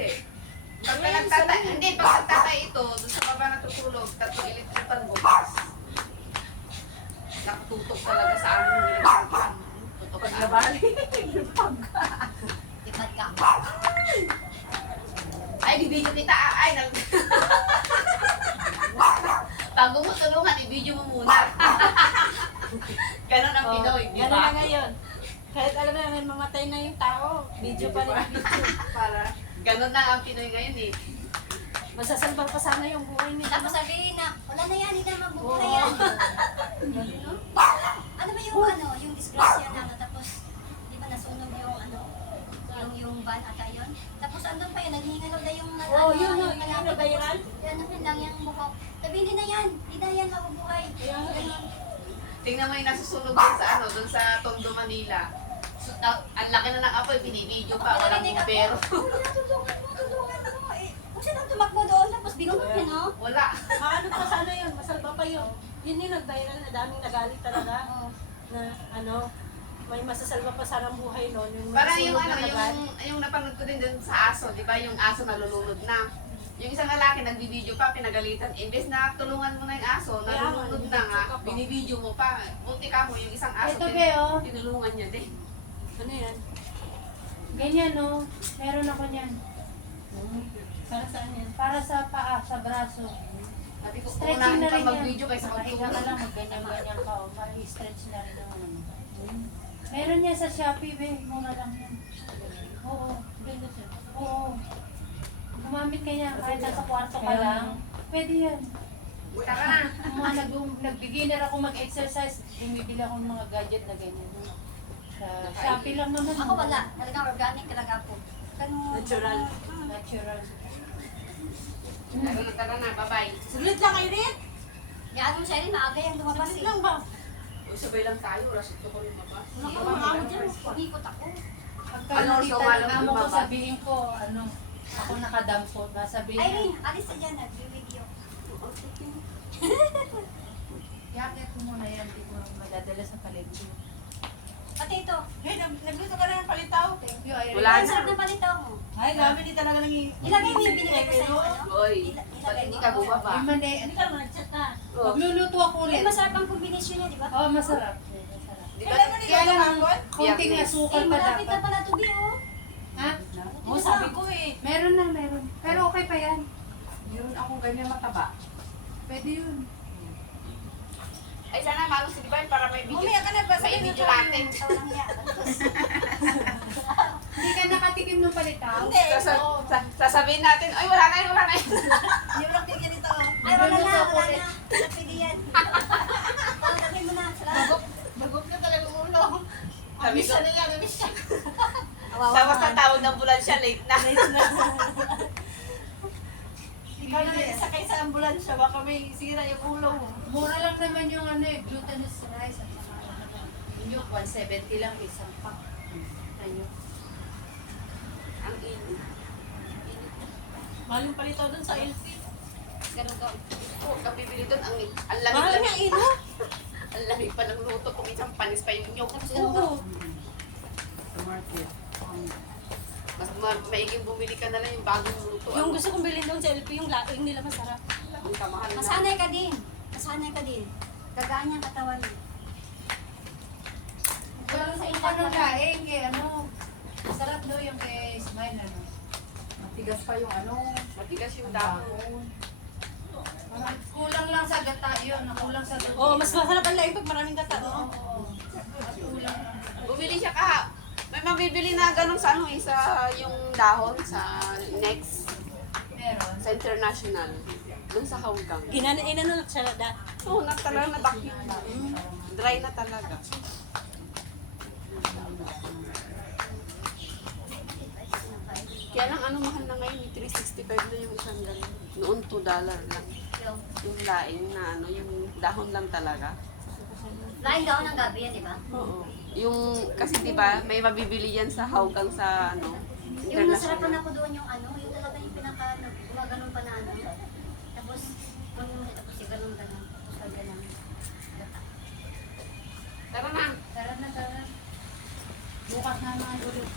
Hindi. Hindi, pag nagtatay ito, doon sa baba natutulog, 3 electric fan bukas. Nakatutok talaga sa amin yung electric fan. Tutok Pag sa amin. nabali. Tipad ka. Ay, bibidyo kita. Ay, bago mo tulungan, ibidyo mo muna. Ganon ang Pinoy, di Ganun ba? na ngayon. Kahit alam na namin mamatay na yung tao, video pa rin video. Para Ganon na ang Pinoy ngayon eh. masasalba pa sana yung buhay nila. Tapos sabihin na, wala na yan, hindi na mabubuhay yan. Ano ba yung disgrasya na ano, tapos, di ba nasunog yung yung van ata yun? Tapos andun pa yun, naghihingalo na yung Oo, yun, yung yun, kalapit. viral. Yan, yun lang yung buhok. Sabihin, hindi na yan, hindi na yan mabubuhay. Ganun. Tingnan mo yung nasusunog doon sa doon sa Tondo, Manila. So, ang laki na ng apoy, binibidyo pa, walang bumbero. Tulungan mo. Kung sino tumakbo doon, tapos binunod niya, no? Wala. Maano pa sana yun, masalba pa yun. Yun yung nag-viral na daming nagalit talaga. Oo. Na may masasalba pa sana ang buhay nun. Yung Parang yung nasunog na lagat. yung napanood ko din dun sa aso, di ba? Yung aso nalulunod na. Yung isang lalaki nagbibideo pa, pinagalitan. Imbes na tulungan mo na yung aso, nalulunod na nga, binibideo mo pa. Buti ka mo, yung isang aso, Ito, Beo. tinulungan niya din. Ano yan? Ganyan, no? Meron ako niyan. Para saan yan? Para sa paa, sa braso. Sabi ko, Stretching unahin na ka rin mag-video yan. kaysa Makahiga ka magtulong. lang, magganyan-ganyan ka. O, ma-stretch na rin ang ano. Meron niya sa Shopee, be. Mura lang yan. Oo. Ganda siya. Oo. Gumamit ka niya kahit nasa kwarto ka lang. Pwede yan. Tara na. Ang mga nag-beginner ako mag-exercise, bumibili ako ng mga gadget na ganyan. Sa Shopee lang naman. Ako wala, talagang organic talaga ako. Ganun. Natural. Natural. Tara na, bye-bye. Sulit lang kayo rin? Kaya anong siya rin, maaga yung lumabas Sulit eh. lang ba? Uy, sabay lang tayo, wala sa ko rin mabas. Wala ka mga dyan. Umikot ako. Pagka Ano, nakita sumalang ng amo ko, lumabas? sabihin ko, ako nakadampot. Sabihin Ay, niya, alis na dyan, nag-video. jacket ko muna yan, di ko madadala sa palengke. Pati ito. Hey, nagluto ka na ng palitaw. Thank you, Irene. Wala Ang na. sarap ng palitaw mo. Ay, grabe, di talaga nang Ilagay mo yung binigay ko sa'yo, ano? Hoy, Ilagay ba't hindi mo. ka bumaba? Ay, mali. Hindi ka naman nag-chat na. Oh. Magluluto ako Ay, ulit. masarap ang combination niya, di ba? Oo, masarap. Masarap. Di ba? Kailan mo nila Kaya lang, gumamon? konting Biyernes. asukal Eh, pa malapit na dapat. pala to, Bi, oh. Ha? Oo, sabi ko eh. Meron na, meron. Pero okay pa yan. Meron akong ganyan mataba. Pwede yun. Ay, sana malos si Divine para may video. Umiyak ka na ba? May video natin. Walang niya. Hindi ka nakatikim ng palitaw? Hindi. Sasabihin natin, ay wala na yun, wala na yun. Yung lang din ganito. Ay, wala na, wala na. Napili yan. Lagay mo na, salamat. Bagok na talaga ulo. Sabi ko, na yan, amis siya. tapos natawag ng ambulansya, late na. Ikaw na lang sakay sa ambulansya, baka may sira yung ulo mo. Mura lang naman yung glutinous rice. At saka yung 170 lang isang pack. Ayun. Ang init. Mahal yung palitaw dun sa LP. Ganun ka. Oh, kapibili doon, ang Mahal nga lamig-lamig. ino. Ang lamig pa ng luto, kung isang panis pa yung nyog. Oo. Mas maiging bumili ka na lang yung bagong luto. Yung gusto kong bilhin doon sa LP, yung laing nila masarap. Ang kamahal na. Masanay ka din. Masanay ka din. Gagaan yung katawan mo. Pero sa ano laing, masarap no yung kay Smile, Matigas pa yung matigas yung dahon. Parang kulang lang sa gata yun, kulang sa dugo. Oo, mas masarap ang laing pag maraming gata. Oo. Oo. Kulang lang. Bumili siya may mabibili na ganun sa sa yung dahon sa next, Meron. sa international. Doon sa Hongkong. Inano siya na. Oo, talaga na vacuum. Dry na talaga. Kaya lang mahal na ngayon, 365 na yung isang ganun. Noon $2 lang. Yung laing na yung dahon lang talaga. Lain daw ng gabi yan, di ba? Oo. Yung, kasi di ba may mabibili yan sa Hongkong sa Yung nasarapan international. ako doon yung yung talaga yung pinaka, gumaganon pa na Tapos, kung tapos yung ganon-ganon. Tapos lagyan ng Tara na. Tara na, tara. Bukas na naman ulit.